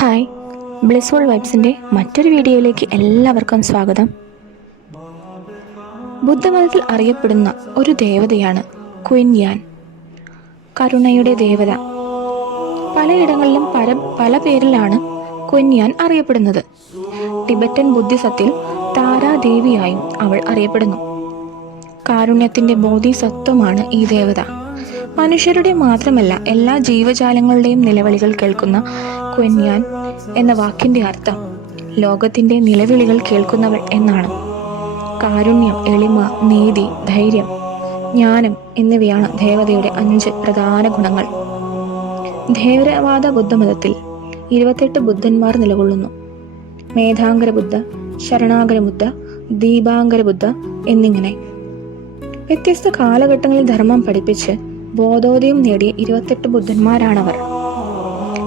Hi. Blissful വൈബ്സിന്റെ മറ്റൊരു വീഡിയോയിലേക്ക് എല്ലാവർക്കും സ്വാഗതം. ബുദ്ധമതത്തിൽ അറിയപ്പെടുന്ന ഒരു ദേവതയാണ് ക്വിൻയാൻ കരുണയുടെ ദേവത. പലയിടങ്ങളിലും പല പല പേരിലാണ് ക്വിൻയാൻ അറിയപ്പെടുന്നത്. ടിബറ്റൻ ബുദ്ധിസത്തിൽ താരാദേവിയായും അവൾ അറിയപ്പെടുന്നു. കാരുണ്യത്തിന്റെ ബോധിസത്വമാണ് ഈ ദേവത. മനുഷ്യരുടെ മാത്രമല്ല എല്ലാ ജീവജാലങ്ങളുടെയും നിലവിളികൾ കേൾക്കുന്ന ക്വന്യാൻ എന്ന വാക്കിന്റെ അർത്ഥം ലോകത്തിന്റെ നിലവിളികൾ കേൾക്കുന്നവൾ എന്നാണ്. കാരുണ്യം എളിമ നീതി ധൈര്യം ജ്ഞാനം എന്നിവയാണ് ദേവതയുടെ അഞ്ച് പ്രധാന ഗുണങ്ങൾ. ധേവരവാദ ബുദ്ധമതത്തിൽ ഇരുപത്തെട്ട് ബുദ്ധന്മാർ നിലകൊള്ളുന്നു. മേധാങ്കര ബുദ്ധ ശരണാഗര ബുദ്ധ ദീപാങ്കര ബുദ്ധ എന്നിങ്ങനെ വ്യത്യസ്ത കാലഘട്ടങ്ങളിൽ ധർമ്മം പഠിപ്പിച്ച് ബോധോദയം നേടിയ ഇരുപത്തെട്ട് ബുദ്ധന്മാരാണവർ.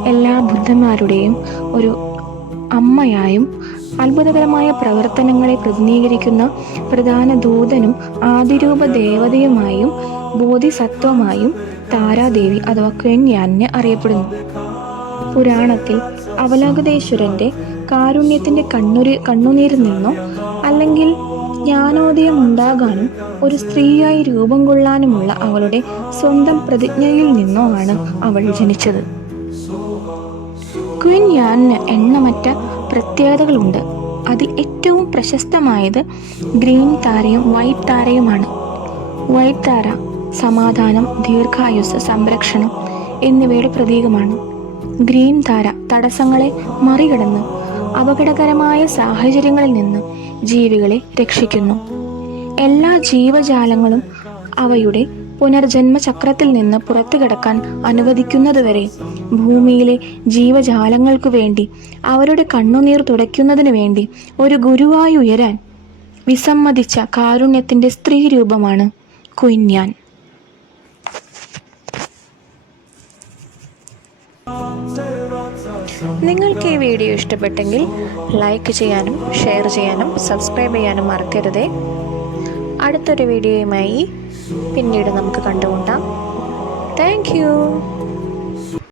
എല്ലാ ബുദ്ധന്മാരുടെയും ഒരു അമ്മയായും അത്ഭുതകരമായ പ്രവർത്തനങ്ങളെ പ്രതിനിധീകരിക്കുന്ന പ്രധാന ദൂതനും ആദിരൂപ ദേവതയുമായും ബോധിസത്വമായും താരാദേവി അഥവാ ക്വെൻയാനെ അറിയപ്പെടുന്നു. പുരാണത്തിൽ അവലോകതേശ്വരന്റെ കാരുണ്യത്തിന്റെ കണ്ണുരി കണ്ണുനീരിൽ നിന്നോ അല്ലെങ്കിൽ ജ്ഞാനോദയം ഉണ്ടാകാനും ഒരു സ്ത്രീയായി രൂപം കൊള്ളാനുമുള്ള അവളുടെ സ്വന്തം പ്രതിജ്ഞയിൽ നിന്നോ ആണ് അവൾ ജനിച്ചത്. ക്വീൻ യാനിന് എണ്ണമറ്റ പ്രത്യേകതകളുണ്ട്. അതിൽ ഏറ്റവും പ്രശസ്തമായത് ഗ്രീൻ താരയും വൈറ്റ് താരയുമാണ്. വൈറ്റ് താര സമാധാനം ദീർഘായുസ് സംരക്ഷണം എന്നിവയുടെ പ്രതീകമാണ്. ഗ്രീൻ താര തടസ്സങ്ങളെ മറികടന്ന് അപകടകരമായ സാഹചര്യങ്ങളിൽ നിന്ന് ജീവികളെ രക്ഷിക്കുന്നു. എല്ലാ ജീവജാലങ്ങളും അവയുടെ പുനർജന്മചക്രത്തിൽ നിന്ന് പുറത്തു കിടക്കാൻ അനുവദിക്കുന്നതുവരെ ഭൂമിയിലെ ജീവജാലങ്ങൾക്കു വേണ്ടി അവരുടെ കണ്ണുനീർ തുടയ്ക്കുന്നതിന് വേണ്ടി ഒരു ഗുരുവായി ഉയരാൻ വിസമ്മതിച്ച കാരുണ്യത്തിന്റെ സ്ത്രീ രൂപമാണ് നിങ്ങൾക്ക് ഈ വീഡിയോ ഇഷ്ടപ്പെട്ടെങ്കിൽ ലൈക്ക് ചെയ്യാനും ഷെയർ ചെയ്യാനും സബ്സ്ക്രൈബ് ചെയ്യാനും മറക്കരുതേ. അടുത്തൊരു വീഡിയോയുമായി പിന്നീട് നമുക്ക് കണ്ടുമുട്ടാം. താങ്ക്